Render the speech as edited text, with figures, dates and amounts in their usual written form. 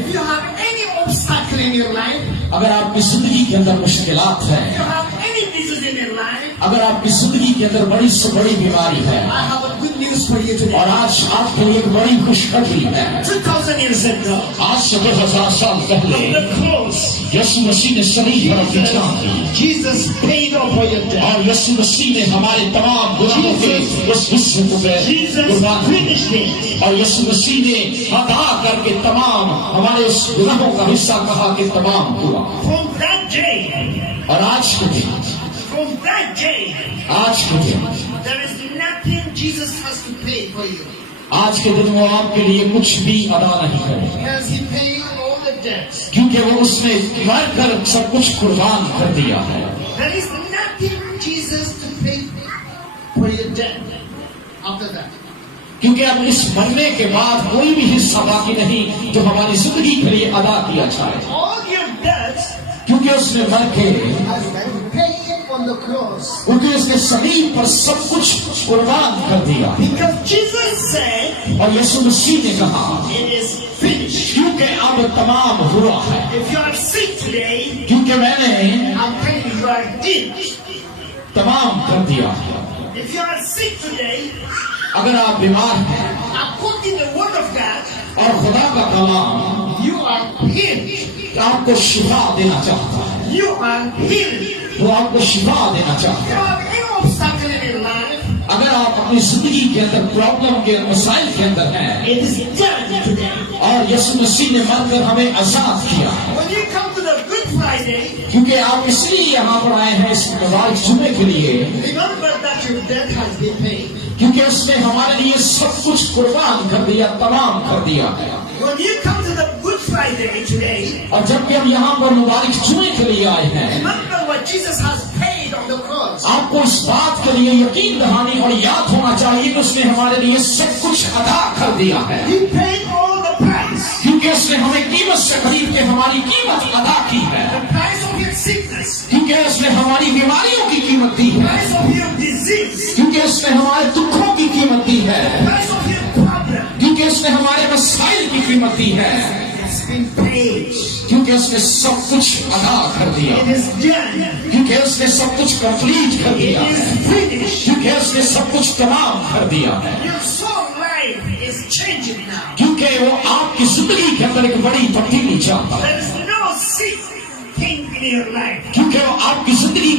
If you have any obstacle in your life, अगर आपकी जिंदगी के अंदर मुश्किलात है, if you have any disease in your life, अगर आपकी जिंदगी के अंदर बड़ी से बड़ी बीमारी है, I have a good news for you today. और आज आपके लिए एक बड़ी खुशखबरी है। 2000 years ago, आज से 2000 साल पहले on the cross, यीशु मसीह ने शरीर पर अपनी जान दी, Jesus paid off for your debt. और यीशु मसीह ने हमारे तमाम गुनाहों के उस विश्व को Jesus कुर्बान finished it. और यीशु मसीह ने अदा करके तमाम हमारे उस गुनाहों का हिस्सा कहा कि तमाम हुआ। From that day, और आज के दिन, from that day, आज के दिन, there is nothing Jesus has to pay for you. आज के दिन वो आपके लिए कुछ भी अदा नहीं करे, Because He paid all the debts. क्योंकि वो उसने मर कर सब कुछ कुर्बान कर दिया है। There is nothing Jesus to pay for your debt after that. क्योंकि अब इस मरने के बाद कोई भी हिस्सा बाकी नहीं जो हमारी जिंदगी के लिए अदा किया जाए, All your debts क्योंकि उसने मर के, has been paid on the cross. क्योंकि उसने शरीर पर सब कुछ कुर्बान कर दिया। Because Jesus said, और यीशु मसीह ने कहा it is finished. क्योंकि अब तमाम हुआ है, If you are sick today, क्योंकि मैंने I'm telling you, you are dead. तमाम कर दिया। If you are sick today, अगर आप बीमार हैं according to the word of God, और खुदा का कलाम you are healed. आपको शिफा देना चाहता है, You are healed. वो आपको शिफा देना If चाहता you है। have any obstacle in your life, अगर आप अपनी जिंदगी के अंदर प्रॉब्लम के मसाइल के अंदर हैं, it is done today. और यीशु मसीह ने मरकर हमें आजाद किया, When you come to the Good Friday, क्योंकि आप इसलिए यहाँ पर आए हैं इस मुबारक जुमे के लिए, remember that your debt has been paid. क्योंकि उसने हमारे लिए सब कुछ कुर्बान कर दिया, तमाम कर दिया है। When you come to the Good Friday today, और जब भी हम यहाँ पर मुबारक जुमे के लिए आए हैं, remember what Jesus has paid on the cross. आपको इस बात के लिए यकीन दहानी और याद होना चाहिए कि उसने हमारे लिए सब कुछ अदा कर दिया है, He paid all the price. क्योंकि उसने हमें कीमत से खरीद के हमारी कीमत अदा की है, The price of your sickness, क्योंकि उसने हमारी बीमारियों की कीमत दी the है, price of your disease, क्योंकि उसने हमारे दुखों की कीमत दी है, the price of your problem क्योंकि उसने हमारे मसाइल की कीमत दी है, has been paid. क्योंकि उसने सब कुछ अदा कर दिया, It is done. क्योंकि उसने सब कुछ कंप्लीट कर It दिया is है, finished. क्योंकि उसने सब कुछ तमाम कर दिया है, Your soul life is changing now. क्योंकि वो आपकी जिंदगी के अंदर एक बड़ी तब्दीली चाहता है, There is no sick thing in your life. क्योंकि वो आपकी जिंदगी